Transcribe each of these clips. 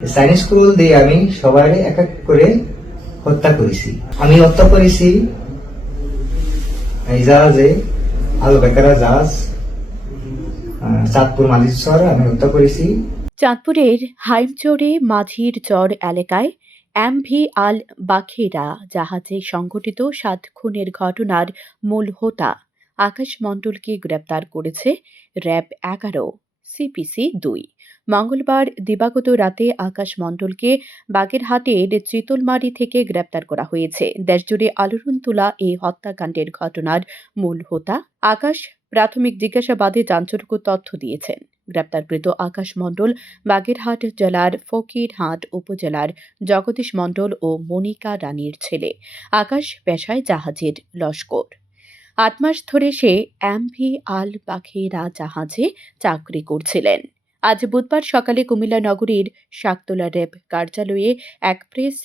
Chinese school দিয়ে আমি সবাই এক এক করে হত্যা করেছি। আমি হত্যা করেছি এই জাহাজে, আল বেকারা জাহাজ চাঁদপুর মালিশ্বর আমি হত্যা করেছি। চাঁদপুরের হাইমচরে মাঝির চর এলাকায় এমভি আল বাখেরা জাহাজে সংঘটিত সাত খুনের ঘটনার মূল হোতা আকাশ মণ্ডলকে গ্রেপ্তার করেছে র্যাব এগারো। সিপিসি দুই। মঙ্গলবার দিবাগত রাতে আকাশ মণ্ডলকে বাগেরহাটের চিতলমারি থেকে গ্রেপ্তার করা হয়েছে। দেশজুড়ে আলোড়ন তোলা এই হত্যাকাণ্ডের ঘটনার মূল হোতা আকাশ প্রাথমিক জিজ্ঞাসাবাদে চাঞ্চল্যকর তথ্য দিয়েছেন। গ্রেপ্তারকৃত আকাশ মণ্ডল বাগেরহাট জেলার ফকিরহাট উপজেলার জগদীশ মণ্ডল ও মনিকা রানীর ছেলে। আকাশ পেশায় জাহাজের লস্কর। আট মাস ধরে সে এমভি আল বাখেরা জাহাজে চাকরি করছিলেন। আজ বুধবার সকালে কুমিল্লা নগরীর শাকতলা র্যাব কার্যালয়ে এক প্রেস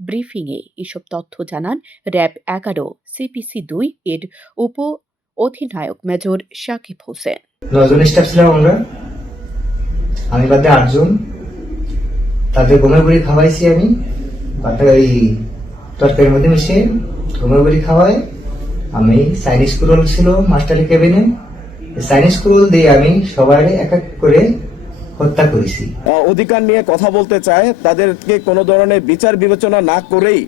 ব্রিফিংয়ে এসব তথ্য জানান র্যাব এগারো, সিপিসি দুই এর উপ অধিনায়ক মেজর শাকিব হোসেন। নজন স্টাফ ছিলাম আমরা। আমি বাদে আটজন। তাদের গমের বড়ি খাওয়াইছি আমি। বাদে ওই তরকারির মধ্যে মিশিয়ে গমের বড়ি খাওয়াই আমি চাইনিজ স্কুল ছিল মাস্টারি কেবিনে চাইনিজ স্কুল দিয়ে আমি সবাই এক এক করে হত্যা করেছি। অধিকার নিয়ে কথা বলতে চায়, তাদেরকে কোনো ধরনের বিচার বিবেচনা না করেই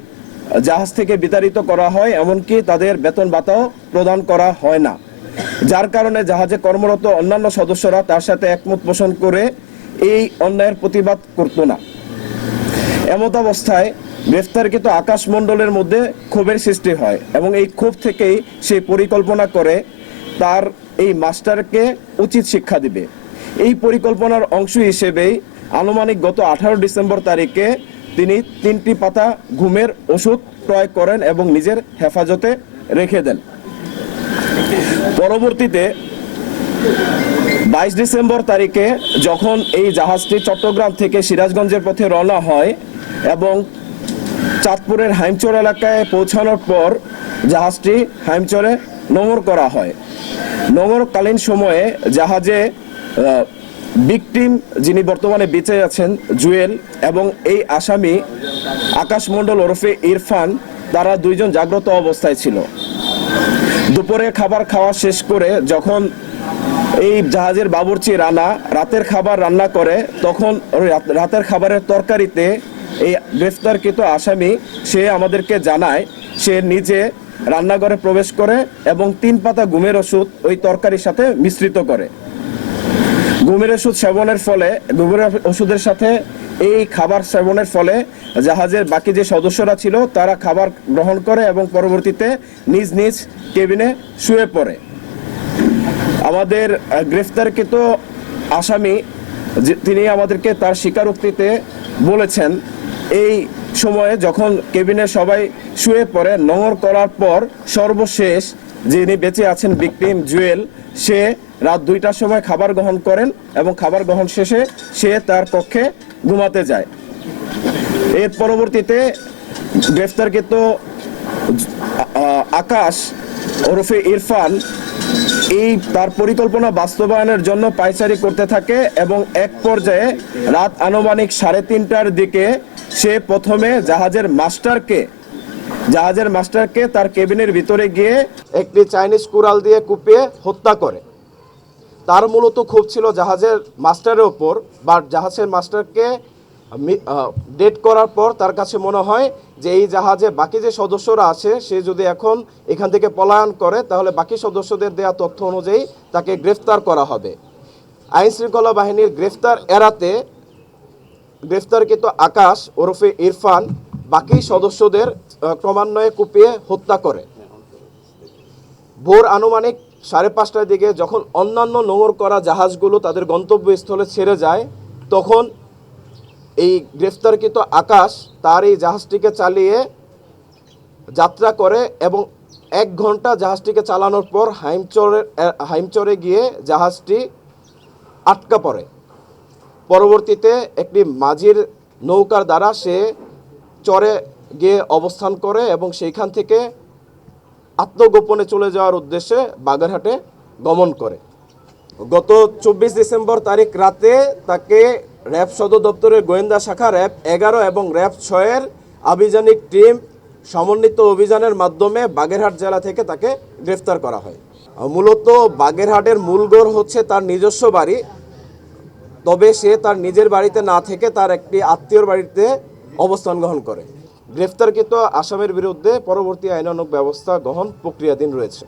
জাহাজ থেকে বিতাড়িত করা হয়, এমনকি তাদের বেতন ভাতাও প্রদান করা হয় না। যার কারণে জাহাজে কর্মরত অন্যান্য সদস্যরা তার সাথে একমত পোষণ করে এই অন্যায়ের প্রতিবাদ করতো না। এমত অবস্থায় গ্রেফতারকৃত আকাশ মণ্ডলের মধ্যে ক্ষোভের সৃষ্টি হয় এবং এই ক্ষোভ থেকেই সে পরিকল্পনা করে তার এই মাস্টারকে উচিত শিক্ষা দিবে। এই পরিকল্পনার অংশ হিসেবেই আনুমানিক গত আঠারো ডিসেম্বর তারিখে তিনি তিনটি পাতা ঘুমের ওষুধ ক্রয় করেন এবং নিজের হেফাজতে রেখে দেন। পরবর্তীতে বাইশ ডিসেম্বর তারিখে যখন এই জাহাজটি চট্টগ্রাম থেকে সিরাজগঞ্জের পথে রওনা হয় এবং চাঁদপুরের হাইমচর এলাকায় পৌঁছানোর পর জাহাজটি হাইমচরে নোঙর করা হয়। নোঙরকালীন সময়ে জাহাজে বিকটিম যিনি বর্তমানে বেঁচে আছেন, জুয়েল এবং এই আসামি আকাশ মণ্ডল ওরফে ইরফান, তারা দুইজন জাগ্রত অবস্থায় ছিল। দুপুরে খাবার খাওয়া শেষ করে যখন এই জাহাজের বাবুর্চি রানা রাতের খাবার রান্না করে, তখন রাতের খাবারের তরকারিতে এই গ্রেফতারকৃত আসামি, সে আমাদেরকে জানায়, সে নিজে রান্নাঘরে প্রবেশ করে এবং তিন পাতা ঘুমের ওষুধ ওই তরকারির সাথে মিশ্রিত করে। ঘুমের ওষুধ সেবনের ফলে, ঘুমের ওষুধের সাথে এই খাবার সেবনের ফলে জাহাজের বাকি যে সদস্যরা ছিল, তারা খাবার গ্রহণ করে এবং পরবর্তীতে নিজ নিজ কেবিনে শুয়ে পড়ে। আমাদের গ্রেফতারকৃত আসামি তিনি আমাদেরকে তার স্বীকারোক্তিতে বলেছেন এই সময়ে যখন কেবিনে সবাই শুয়ে পড়ে নোংর করার পর সর্বশেষ যিনি বেঁচে আছেন, বিক্রিম জুয়েল, সে রাত দুইটার সময় খাবার গ্রহণ করেন এবং খাবার গ্রহণ শেষে সে তার কক্ষে ঘুমাতে যায়। এর পরবর্তীতে গ্রেফতারকৃত আকাশ ওরফে ইরফান এই তার পরিকল্পনা বাস্তবায়নের জন্য পাইচারি করতে থাকে এবং এক পর্যায়ে রাত আনুমানিক সাড়ে তিনটার দিকে সে প্রথমে জাহাজের মাস্টারকে জাহাজের মাস্টারকে তার কেবিনের ভিতরে গিয়ে একটি চাইনিজ কুড়াল দিয়ে কুপিয়ে হত্যা করে। তার মূলত ক্ষোভ ছিল জাহাজের মাস্টারের ওপর, বা জাহাজের মাস্টারকে ডেট করার পর তার কাছে মনে হয় যে এই জাহাজে বাকি যে সদস্যরা আছে, সে যদি এখন এখান থেকে পলায়ন করে, তাহলে বাকি সদস্যদের দেওয়া তথ্য অনুযায়ী তাকে গ্রেফতার করা হবে। আইন শৃঙ্খলা বাহিনীর গ্রেফতার এড়াতে গ্রেফতারকৃত আকাশ ওরফে ইরফান বাকি সদস্যদের ক্রমান্বয়ে কুপিয়ে হত্যা করে। ভোর আনুমানিক সাড়ে পাঁচটার দিকে যখন অন্যান্য নোঙর করা জাহাজগুলো তাদের গন্তব্যস্থলে ছেড়ে যায়, তখন এই গ্রেফতারকৃত আকাশ তার এই জাহাজটিকে চালিয়ে যাত্রা করে এবং এক ঘণ্টা জাহাজটিকে চালানোর পর হাইমচরে হাইমচরে গিয়ে জাহাজটি আটকা পড়ে। পরবর্তীতে একটি মাঝির নৌকার দ্বারা সে চরে গিয়ে অবস্থান করে এবং সেইখান থেকে আত্মগোপনে চলে যাওয়ার উদ্দেশ্যে বাগেরহাটে গমন করে। গত চব্বিশ ডিসেম্বর তারিখ রাতে তাকে র্যাব সদর দপ্তরের গোয়েন্দা শাখা র্যাব এগারো এবং র্যাব ছয়ের আভিযানিক টিম সমন্বিত অভিযানের মাধ্যমে বাগেরহাট জেলা থেকে তাকে গ্রেফতার করা হয়। মূলত বাগেরহাটের মূলগড় হচ্ছে তার নিজস্ব বাড়ি। তবে সে তার নিজের বাড়িতে না থেকে তার একটি আত্মীয়র বাড়িতে অবস্থান গ্রহণ করে। গ্রেফতারকৃত আসামের বিরুদ্ধে পরবর্তী আইনানুগ ব্যবস্থা গ্রহণ প্রক্রিয়াধীন রয়েছে।